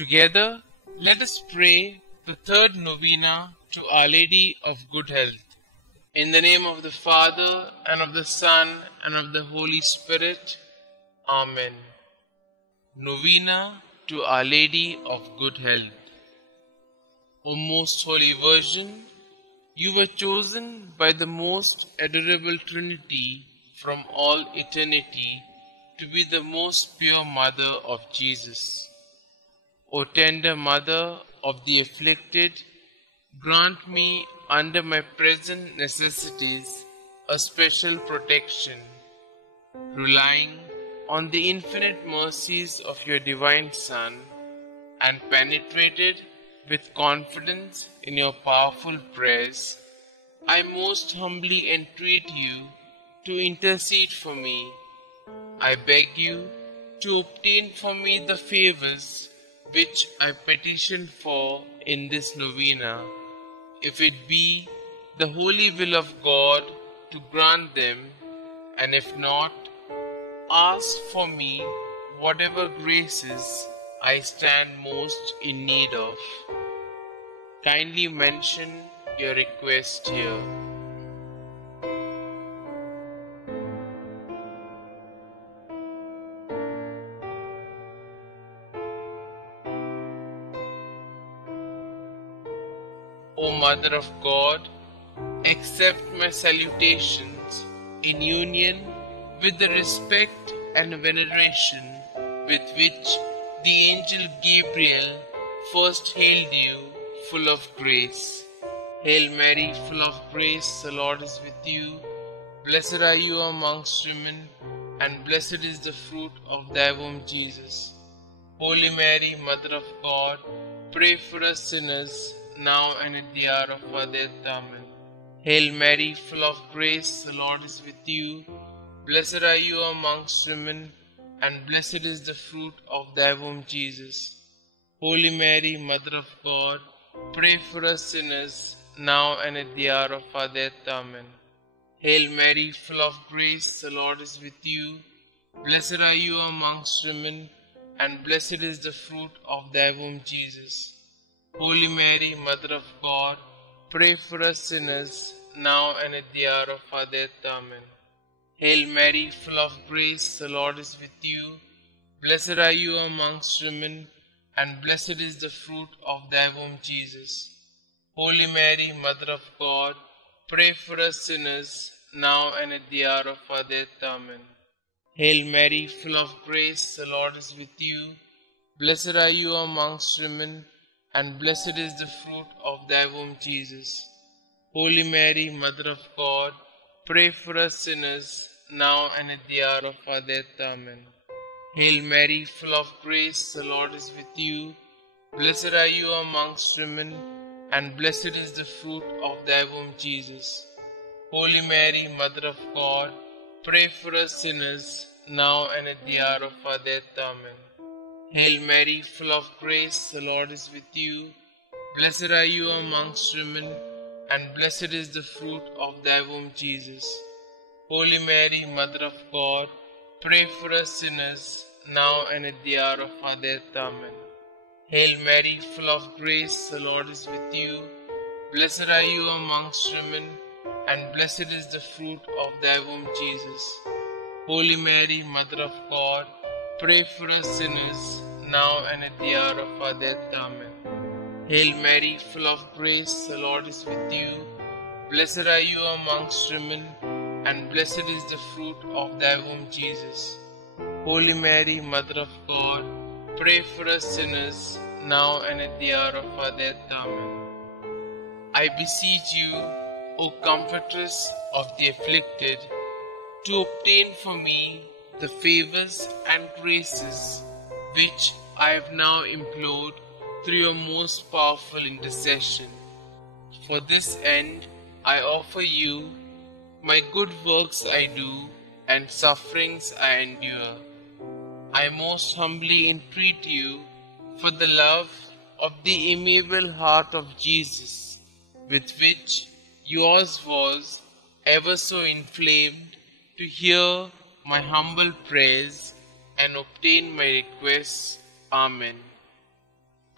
Together, let us pray the third novena to Our Lady of Good Health. In the name of the Father, and of the Son, and of the Holy Spirit. Amen. Novena to Our Lady of Good Health. O Most Holy Virgin, you were chosen by the most adorable Trinity from all eternity to be the most pure Mother of Jesus. O tender Mother of the afflicted, grant me under my present necessities a special protection, relying on the infinite mercies of your divine Son, and penetrated with confidence in your powerful prayers, I most humbly entreat you to intercede for me. I beg you to obtain for me the favors which I petition for in this novena, if it be the holy will of God to grant them, and if not, ask for me whatever graces I stand most in need of. Kindly mention your request here. O Mother of God, accept my salutations in union with the respect and veneration with which the angel Gabriel first hailed you, full of grace. Hail Mary, full of grace, the Lord is with you. Blessed are you amongst women, and blessed is the fruit of thy womb, Jesus. Holy Mary, Mother of God, pray for us sinners, now and at the hour of our death. Amen. Hail Mary, full of grace, the Lord is with you. Blessed are you amongst women, and blessed is the fruit of thy womb, Jesus. Holy Mary, Mother of God, pray for us sinners, now and at the hour of our death. Amen. Hail Mary, full of grace, the Lord is with you. Blessed are you amongst women, and blessed is the fruit of thy womb, Jesus. Holy Mary, Mother of God, pray for us sinners, now and at the hour of our death. Amen. Hail Mary, full of grace, the Lord is with you. Blessed are you amongst women, and blessed is the fruit of thy womb, Jesus. Holy Mary, Mother of God, pray for us sinners, now and at the hour of our death. Amen. Hail Mary, full of grace, the Lord is with you. Blessed are you amongst women, and blessed is the fruit of thy womb, Jesus. Holy Mary, Mother of God, pray for us sinners, now and at the hour of our death. Amen. Hail Mary, full of grace, the Lord is with you. Blessed are you amongst women, and blessed is the fruit of thy womb, Jesus. Holy Mary, Mother of God, pray for us sinners, now and at the hour of our death. Amen. Hail Mary, full of grace, the Lord is with you. Blessed are you amongst women, and blessed is the fruit of thy womb, Jesus. Holy Mary, Mother of God, pray for us sinners, now and at the hour of our death. Amen. Hail Mary, full of grace, the Lord is with you. Blessed are you amongst women, and blessed is the fruit of thy womb, Jesus. Holy Mary, Mother of God, pray for us sinners, now and at the hour of our death. Amen. Hail Mary, full of grace, the Lord is with you. Blessed are you amongst women, and blessed is the fruit of thy womb, Jesus. Holy Mary, Mother of God, pray for us sinners, now and at the hour of our death. Amen. I beseech you, O Comfortress of the afflicted, to obtain for me the favors and graces which I have now implored through your most powerful intercession. For this end, I offer you my good works I do and sufferings I endure. I most humbly entreat you for the love of the amiable heart of Jesus, with which yours was ever so inflamed, to hear my humble prayers and obtain my requests. Amen.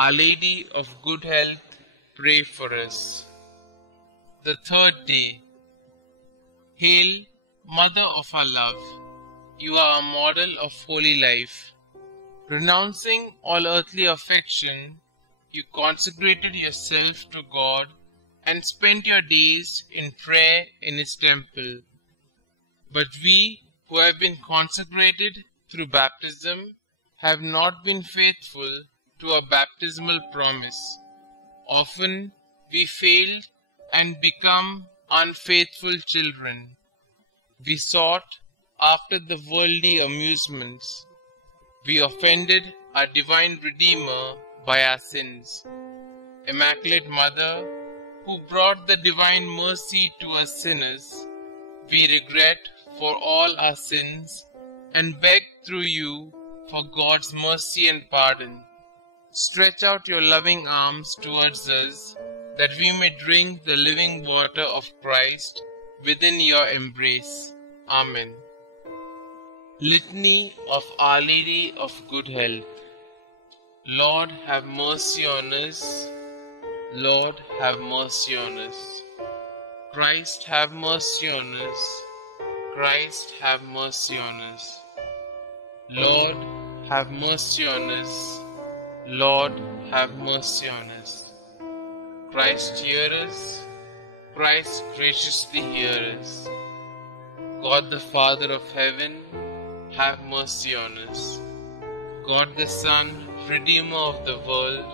Our Lady of Good Health, pray for us. The third day. Hail, Mother of our love, you are a model of holy life. Renouncing all earthly affection, you consecrated yourself to God and spent your days in prayer in His temple. But we, who have been consecrated through baptism, have not been faithful to our baptismal promise. Often we failed and become unfaithful children. We sought after the worldly amusements. We offended our divine Redeemer by our sins. Immaculate Mother, who brought the divine mercy to us sinners, we regret for all our sins and beg through you for God's mercy and pardon. Stretch out your loving arms towards us, that we may drink the living water of Christ within your embrace. Amen. Litany of Our Lady of Good Health. Lord, have mercy on us. Lord, have mercy on us. Christ, have mercy on us. Christ, have mercy on us. Lord, have mercy on us. Lord, have mercy on us. Christ, hear us. Christ, graciously hear us. God the Father of heaven, have mercy on us. God the Son, Redeemer of the world,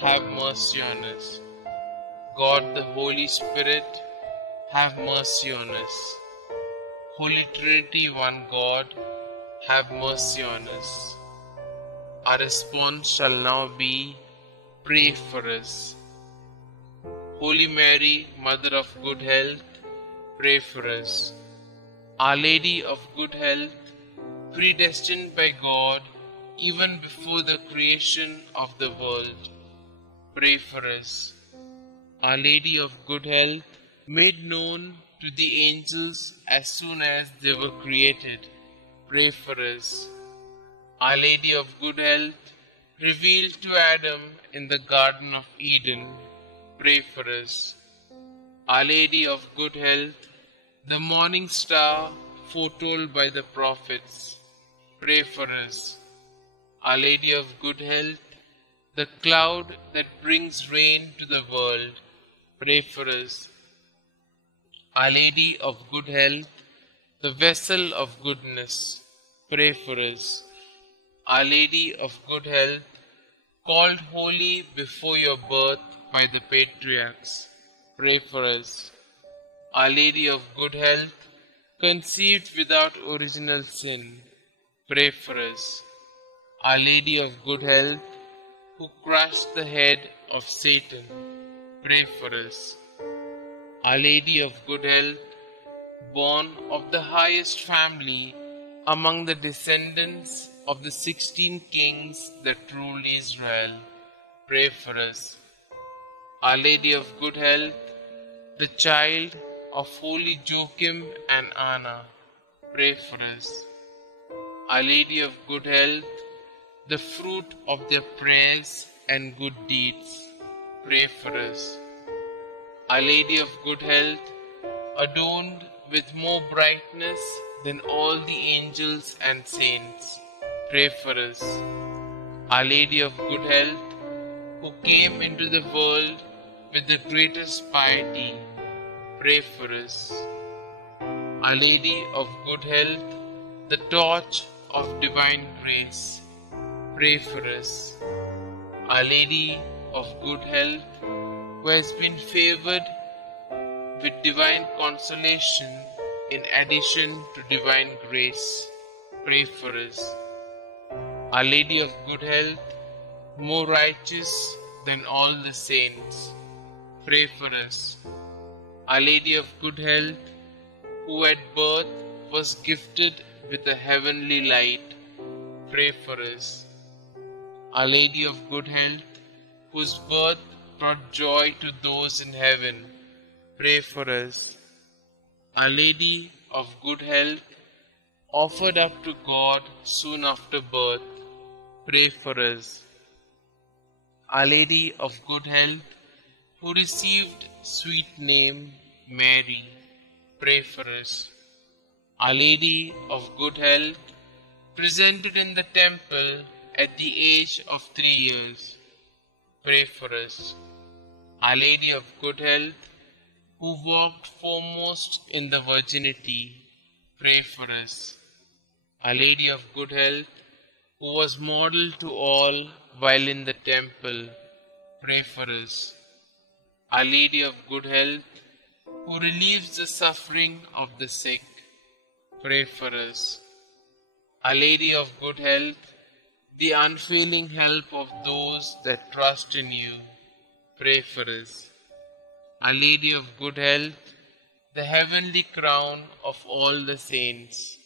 have mercy on us. God the Holy Spirit, have mercy on us. Holy Trinity, one God, have mercy on us. Our response shall now be, pray for us. Holy Mary, Mother of Good Health, pray for us. Our Lady of Good Health, predestined by God even before the creation of the world, pray for us. Our Lady of Good Health, made known to the angels as soon as they were created, pray for us. Our Lady of Good Health, revealed to Adam in the Garden of Eden, pray for us. Our Lady of Good Health, the morning star foretold by the prophets, pray for us. Our Lady of Good Health, the cloud that brings rain to the world, pray for us. Our Lady of Good Health, the vessel of goodness, pray for us. Our Lady of Good Health, called holy before your birth by the patriarchs, pray for us. Our Lady of Good Health, conceived without original sin, pray for us. Our Lady of Good Health, who crushed the head of Satan, pray for us. Our Lady of Good Health, born of the highest family among the descendants of the 16 kings that ruled Israel, pray for us. Our Lady of Good Health, the child of holy Joachim and Anna, pray for us. Our Lady of Good Health, the fruit of their prayers and good deeds, pray for us. Our Lady of Good Health, adorned with more brightness than all the angels and saints, pray for us. Our Lady of Good Health, who came into the world with the greatest piety, pray for us. Our Lady of Good Health, the torch of divine grace, pray for us. Our Lady of Good Health, who has been favored with divine consolation in addition to divine grace, pray for us. Our Lady of Good Health, more righteous than all the saints, pray for us. Our Lady of Good Health, who at birth was gifted with a heavenly light, pray for us. Our Lady of Good Health, whose birth brought joy to those in heaven, pray for us. Our Lady of Good Health, offered up to God soon after birth, pray for us. Our Lady of Good Health, who received sweet name Mary, pray for us. Our Lady of Good Health, presented in the temple at the age of 3 years, pray for us. Our Lady of Good Health, who walked foremost in the virginity, pray for us. Our Lady of Good Health, who was model to all while in the temple, pray for us. Our Lady of Good Health, who relieves the suffering of the sick, pray for us. Our Lady of Good Health, the unfailing help of those that trust in you, pray for us. Our Lady of Good Health, the heavenly crown of all the saints,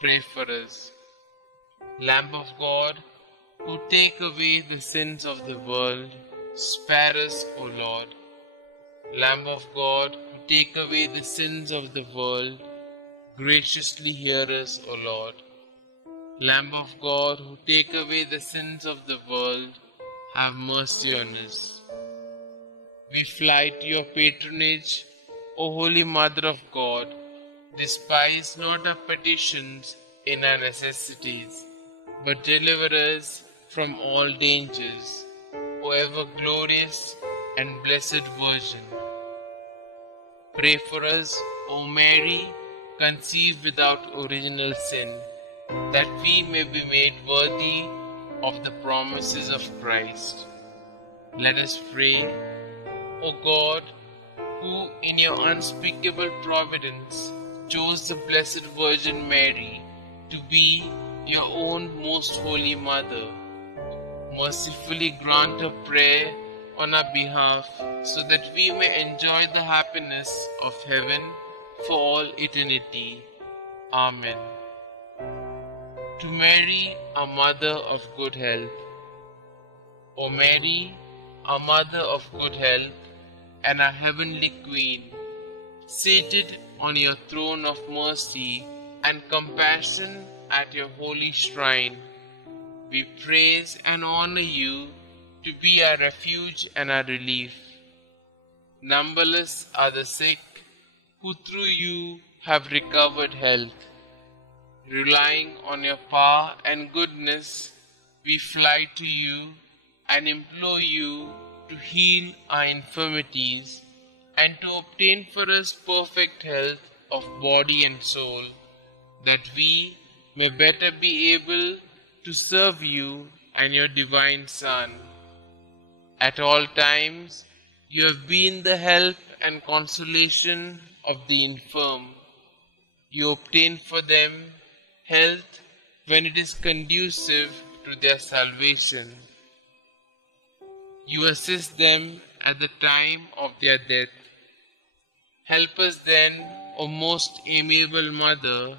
pray for us. Lamb of God, who take away the sins of the world, spare us, O Lord. Lamb of God, who take away the sins of the world, graciously hear us, O Lord. Lamb of God, who take away the sins of the world, have mercy on us. We fly to your patronage, O Holy Mother of God. Despise not our petitions in our necessities, but deliver us from all dangers, O ever glorious and blessed Virgin. Pray for us, O Mary, conceived without original sin, that we may be made worthy of the promises of Christ. Let us pray. O God, who in your unspeakable providence chose the Blessed Virgin Mary to be your own most holy Mother, mercifully grant a prayer on our behalf so that we may enjoy the happiness of heaven for all eternity. Amen. To Mary, our Mother of Good Health. O Mary, our Mother of Good Health, and our Heavenly Queen, seated on your throne of mercy and compassion at your holy shrine, we praise and honor you to be our refuge and our relief. Numberless are the sick who through you have recovered health. Relying on your power and goodness, we fly to you and implore you to heal our infirmities and to obtain for us perfect health of body and soul, that we may better be able to serve you and your divine Son. At all times, you have been the help and consolation of the infirm. You obtain for them health when it is conducive to their salvation. You assist them at the time of their death. Help us then, O most amiable Mother,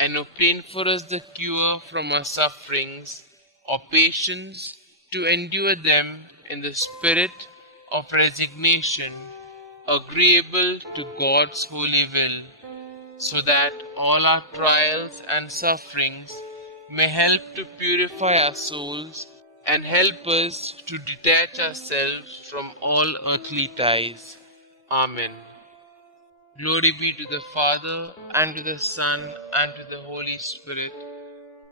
and obtain for us the cure from our sufferings, or patience to endure them in the spirit of resignation, agreeable to God's holy will, so that all our trials and sufferings may help to purify our souls and help us to detach ourselves from all earthly ties. Amen. Glory be to the Father, and to the Son, and to the Holy Spirit,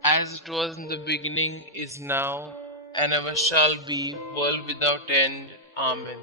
as it was in the beginning, is now, and ever shall be, world without end. Amen.